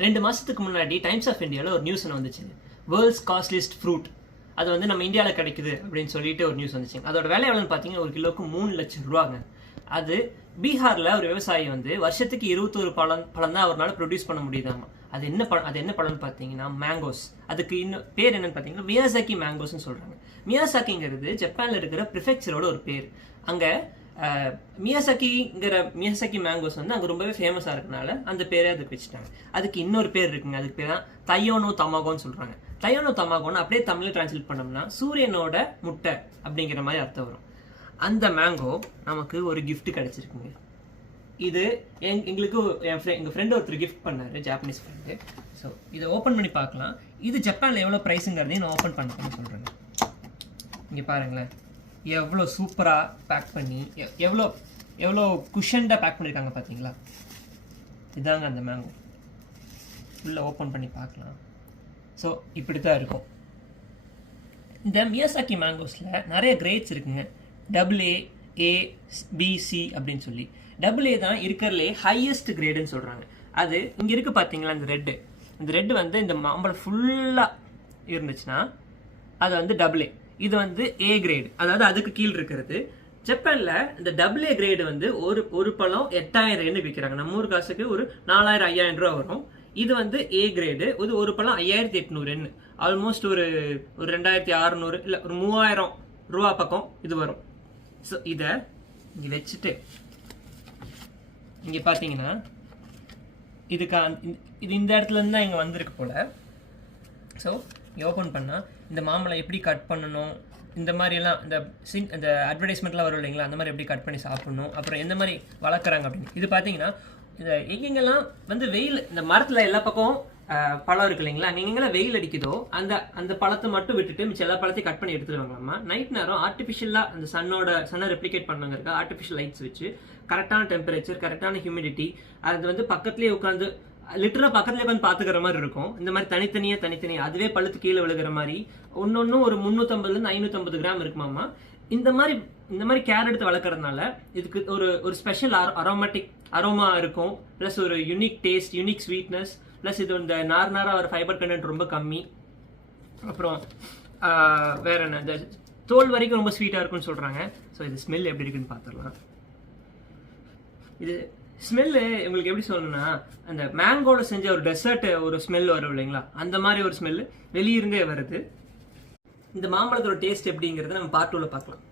2 மாசத்துக்கு முன்னாடி times of இந்தியாவில் ஒரு நியூஸ் வந்துச்சு. வேர்ல்ட்ஸ் காஸ்ட்லிஸ்ட் ஃப்ரூட் அது வந்து நம்ம இந்தியாவில் கிடைக்குது அப்படின்னு சொல்லிட்டு ஒரு நியூஸ் வந்துச்சு. அதோட விலை எவ்வளோன்னு பார்த்தீங்கன்னா 1 கிலோக்கு 3 லட்சம் ரூபாங்க. அது பீகாரில் ஒரு விவசாயி வந்து வருஷத்துக்கு 21 பழம் தான் அவரால் ப்ரொடியூஸ் பண்ண முடியுதாமா. அது என்ன பழம்னு பார்த்தீங்கன்னா மேங்கோஸ். அதுக்கு இன்னும் பேர் என்னன்னு பார்த்தீங்கன்னா மியாசாக்கி மேங்கோஸ்ன்னு சொல்கிறாங்க. மியாசாக்கிங்கிறது ஜப்பானில் இருக்கிற ப்ரிஃபெக்சரோட ஒரு பேர். அங்கே மியாசாக்கி மேங்கோஸ் வந்து அங்கே ரொம்பவே ஃபேமஸாக இருக்கனால அந்த பேரே அதுக்கு வச்சுட்டாங்க. அதுக்கு இன்னொரு பேர் இருக்குங்க. அதுக்கு பேர் தான் தையோனோ தமாகோன்னு சொல்கிறாங்க. தையோனோ தமாகோன்னு அப்படியே தமிழில் டிரான்ஸ்லேட் பண்ணோம்னா சூரியனோட முட்டை அப்படிங்கிற மாதிரி அர்த்தம் வரும். அந்த மேங்கோ நமக்கு ஒரு கிஃப்ட் கிடைச்சிருக்குங்க. இது எங்களுக்கு எங்கள் ஃப்ரெண்டு ஒருத்தர் கிஃப்ட் பண்ணார், ஜாப்பனீஸ் ஃப்ரெண்டு. ஸோ இதை ஓப்பன் பண்ணி பார்க்கலாம். இது ஜப்பானில் எவ்வளோ ப்ரைஸுங்கிறதையும் நான் ஓப்பன் பண்ணி சொல்கிறேங்க. இங்கே பாருங்களேன், எவ்வளோ சூப்பராக பேக் பண்ணி எவ்வளோ குஷன்டாக பேக் பண்ணியிருக்காங்க பார்த்தீங்களா. இதாங்க அந்த மேங்கோ. உள்ளே ஓப்பன் பண்ணி பார்க்கலாம். ஸோ இப்படி தான் இருக்கும். இந்த மியாசாக்கி மேங்கோஸில் நிறைய கிரேட்ஸ் இருக்குங்க. AA, A, B, C அப்படின்னு சொல்லி. AA தான் இருக்கிறதுலே ஹையஸ்ட் கிரேடுன்னு சொல்கிறாங்க. அது இங்கே இருக்குது பார்த்தீங்களா, இந்த ரெட்டு வந்து இந்த மாம்பழம் ஃபுல்லாக இருந்துச்சுன்னா அது வந்து AA. இது வந்து A கிரேடு, அதாவது அதுக்கு கீழ் இருக்கிறது. ஜப்பானில் இந்த AA கிரேடு வந்து ஒரு பழம் 8000 எண்ணு விற்கிறாங்க. நம்ம ஊர் காசுக்கு ஒரு 4000-5000 ரூபா வரும். இது வந்து A கிரேடு. இது ஒரு பழம் 5800 எண்ணு, ஆல்மோஸ்ட் ஒரு 2600 இல்லை ஒரு 3000 ரூபா பக்கம் இது வரும். ஸோ இதை இங்கே வச்சுட்டு இங்கே பார்த்தீங்கன்னா இது இந்த இடத்துல இருந்து தான் இங்கே வந்திருக்கு போல். ஸோ இங்கே ஓப்பன் பண்ணால் இந்த மாம்பழம் எப்படி கட் பண்ணணும், இந்த மாதிரியெல்லாம் இந்த அட்வர்டைஸ்மெண்ட்லாம் வரும் இல்லைங்களா, அந்த மாதிரி எப்படி கட் பண்ணி சாப்பிடணும், அப்புறம் எந்த மாதிரி வளர்க்குறாங்க அப்படின்னு. இது பார்த்தீங்கன்னா இந்த எங்கெங்கெல்லாம் வந்து வெயில், இந்த மரத்தில் எல்லா பக்கம் பழம் இருக்கு இல்லைங்களா, எங்கெங்கெல்லாம் வெயில் அடிக்குதோ அந்த பழத்தை மட்டும் விட்டுட்டு மிச்சம் எல்லா பழத்தையும் கட் பண்ணி எடுத்துருவாங்களாமா. நைட் நேரம் ஆர்டிஃபிஷியலாக அந்த சன்னை ரெப்ளிகேட் பண்ணாங்க ஆர்டிஃபிஷியல் லைட்ஸ் வச்சு கரெக்டான டெம்பரேச்சர், கரெக்டான ஹியூமிடிட்டி, அது வந்து பக்கத்துலேயே உட்காந்து லிட்டராக பக்கத்துலேயே உட்காந்து பார்த்துக்கிற மாதிரி இருக்கும். இந்த மாதிரி தனித்தனியாக அதுவே பழுத்து கீழே விழுகிற மாதிரி ஒன்னொன்னும் ஒரு 350 to 550 கிராம் இருக்குமாமா. இந்த மாதிரி கேர் எடுத்து வளர்க்குறதுனால இதுக்கு ஒரு ஸ்பெஷல் அரோமா இருக்கும், ப்ளஸ் ஒரு unique taste, unique sweetness, plus இது இந்த நாராக ஒரு ஃபைபர் கண்டென்ட் ரொம்ப கம்மி. அப்புறம் வேற என்ன, இந்த தோல் வரைக்கும் ரொம்ப ஸ்வீட்டாக இருக்குன்னு சொல்கிறாங்க. ஸோ இது ஸ்மெல் எப்படி இருக்குன்னு பார்த்துடலாம். இது ஸ்மெல்லு உங்களுக்கு எப்படி சொல்லணும்னா, அந்த மேங்கோட செஞ்ச ஒரு டெசர்ட் ஒரு ஸ்மெல் வரும் இல்லைங்களா, அந்த மாதிரி ஒரு ஸ்மெல்லு வெளியிருந்தே வருது. இந்த மாம்பழத்தோட டேஸ்ட் எப்படிங்கிறத நம்ம பார்ட் 2ல பார்க்கலாம்.